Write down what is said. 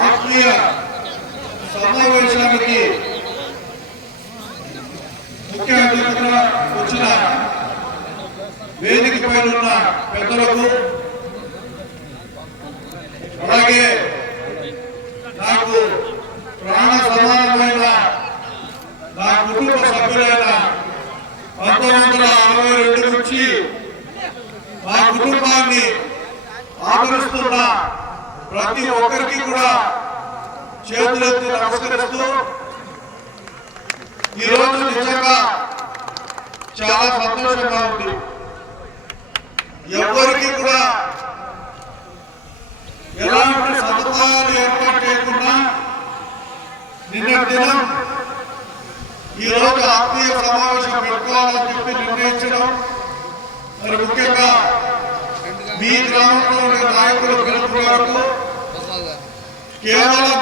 ఆత్మీయ సమావేశానికి ముఖ్య అతిథిగా వచ్చిన వేదిక పైన ఉన్న పెద్దలకు అలాగే నాకు ప్రాణ సమానమైన నా కుటుంబ సభ్యులైన పంతొమ్మిది వందల అరవై రెండు నుంచి మా కుటుంబాన్ని ఆదరిస్తున్న ప్రతి ఒక్కరికి కూడా చేతులెత్తి నమస్కరిస్తూ ఈరోజు నిజంగా చాలా సంతోషంగా ఉంది. ఎవరికి కూడా ఎలాంటి సదుపాయాలు ఏర్పాటు చేయకుండా నిన్న దినం ఈరోజు ఆత్మీయ సమావేశం పెట్టుకోవాలని చెప్పి నిర్ణయించడం మరి ముఖ్యంగా మీ గ్రామంలో ఉండే నాయకులు పిలుపు మేరకు కేవలం